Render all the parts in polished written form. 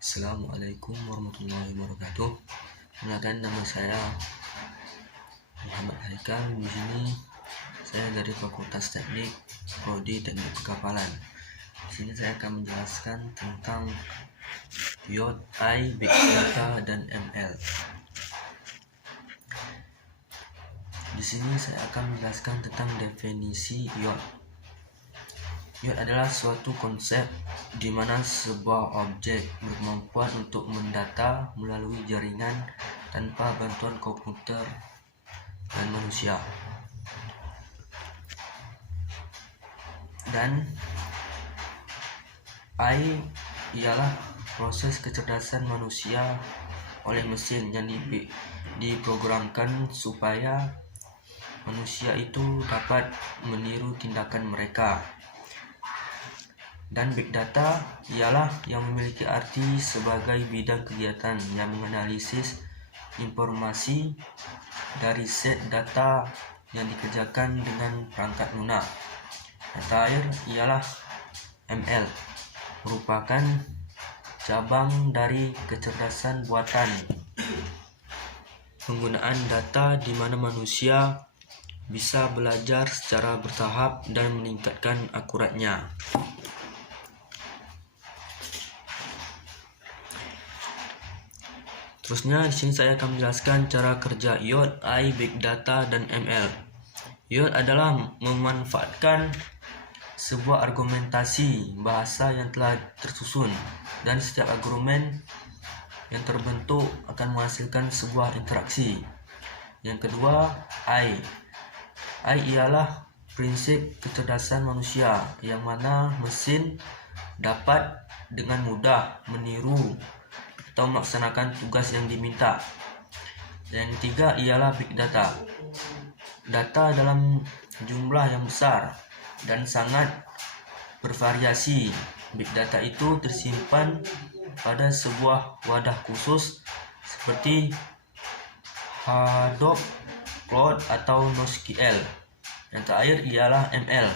Assalamualaikum warahmatullahi wabarakatuh. Kenalkan, nama saya Muhammad Haikal. Di sini saya dari Fakultas Teknik, Prodi Teknik Perkapalan. Di sini saya akan menjelaskan tentang IoT, Big Data, dan ML. Di sini saya akan menjelaskan tentang definisi IoT. IoT adalah suatu konsep di mana sebuah objek berkemampuan untuk mendata melalui jaringan tanpa bantuan komputer dan manusia. Dan AI ialah proses kecerdasan manusia oleh mesin yang diprogramkan supaya manusia itu dapat meniru tindakan mereka. Dan Big Data ialah yang memiliki arti sebagai bidang kegiatan yang menganalisis informasi dari set data yang dikerjakan dengan perangkat lunak. Yang terakhir ialah ML, merupakan cabang dari kecerdasan buatan, penggunaan data di mana manusia bisa belajar secara bertahap dan meningkatkan akuratnya. Terusnya di sini saya akan menjelaskan cara kerja IoT, Big Data, dan ML. IoT adalah memanfaatkan sebuah argumentasi bahasa yang telah tersusun, dan setiap argumen yang terbentuk akan menghasilkan sebuah interaksi. Yang kedua, AI ialah prinsip kecerdasan manusia yang mana mesin dapat dengan mudah meniru atau melaksanakan tugas yang diminta. Yang ketiga ialah Big Data. Data dalam jumlah yang besar dan sangat bervariasi. Big Data itu tersimpan pada sebuah wadah khusus seperti Hadoop, Cloud, atau NoSQL. Yang terakhir ialah ML.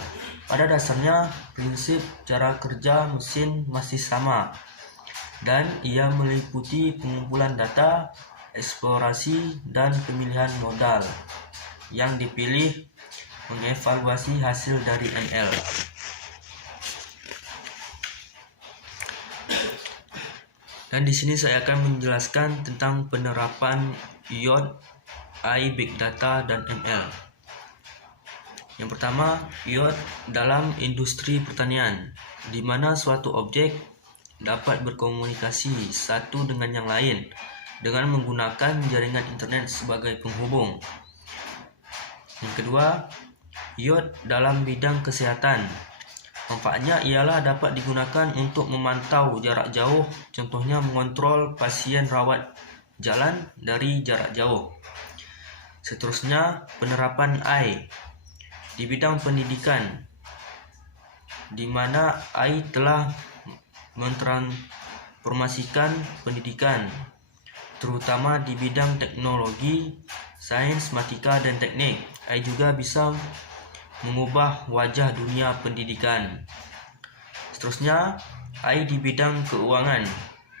Pada dasarnya, prinsip cara kerja mesin masih sama, dan ia meliputi pengumpulan data, eksplorasi, dan pemilihan modal yang dipilih, mengevaluasi hasil dari ML. Dan di sini saya akan menjelaskan tentang penerapan IoT, Big Data, dan ML. Yang pertama, IoT dalam industri pertanian, di mana suatu objek dapat berkomunikasi satu dengan yang lain dengan menggunakan jaringan internet sebagai penghubung. Yang kedua, IoT dalam bidang kesehatan. Manfaatnya ialah dapat digunakan untuk memantau jarak jauh, contohnya mengontrol pasien rawat jalan dari jarak jauh. Seterusnya, penerapan AI di bidang pendidikan, di mana AI telah mentransformasikan pendidikan, terutama di bidang teknologi, sains, matematika, dan teknik. AI juga bisa mengubah wajah dunia pendidikan. Seterusnya, AI di bidang keuangan.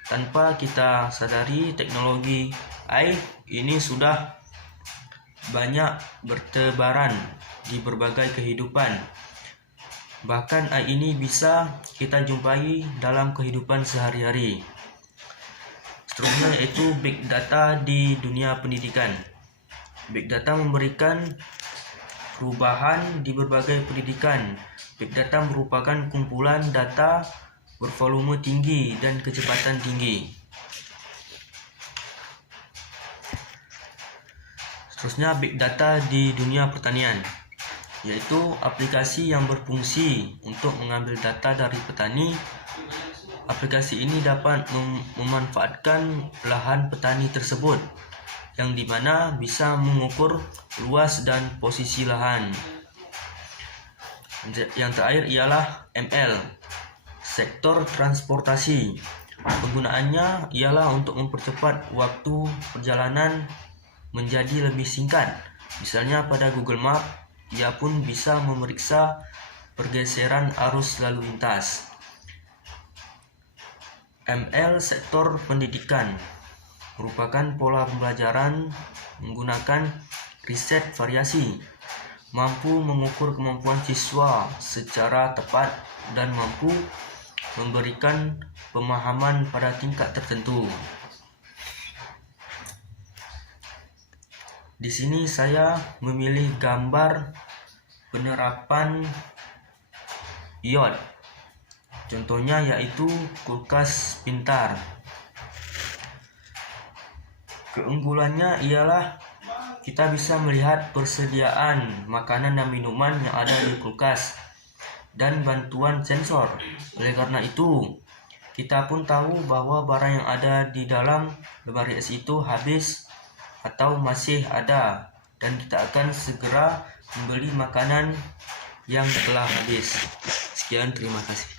Tanpa kita sadari, teknologi AI ini sudah banyak bertebaran di berbagai kehidupan. Bahkan AI ini bisa kita jumpai dalam kehidupan sehari-hari. Seterusnya yaitu Big Data di dunia pendidikan. Big Data memberikan perubahan di berbagai pendidikan. Big Data merupakan kumpulan data bervolume tinggi dan kecepatan tinggi. Seterusnya Big Data di dunia pertanian, yaitu aplikasi yang berfungsi untuk mengambil data dari petani. Aplikasi ini dapat memanfaatkan lahan petani tersebut, yang dimana bisa mengukur luas dan posisi lahan. Yang terakhir ialah ML, sektor transportasi. Penggunaannya ialah untuk mempercepat waktu perjalanan menjadi lebih singkat. Misalnya pada Google Map, ia pun bisa memeriksa pergeseran arus lalu lintas. ML sektor pendidikan merupakan pola pembelajaran menggunakan riset variasi, mampu mengukur kemampuan siswa secara tepat dan mampu memberikan pemahaman pada tingkat tertentu. Di sini saya memilih gambar penerapan IoT. Contohnya yaitu kulkas pintar. Keunggulannya ialah kita bisa melihat persediaan makanan dan minuman yang ada di kulkas dan bantuan sensor. Oleh karena itu, kita pun tahu bahwa barang yang ada di dalam lemari es itu habis atau masih ada, dan kita akan segera membeli makanan yang telah habis. Sekian, terima kasih.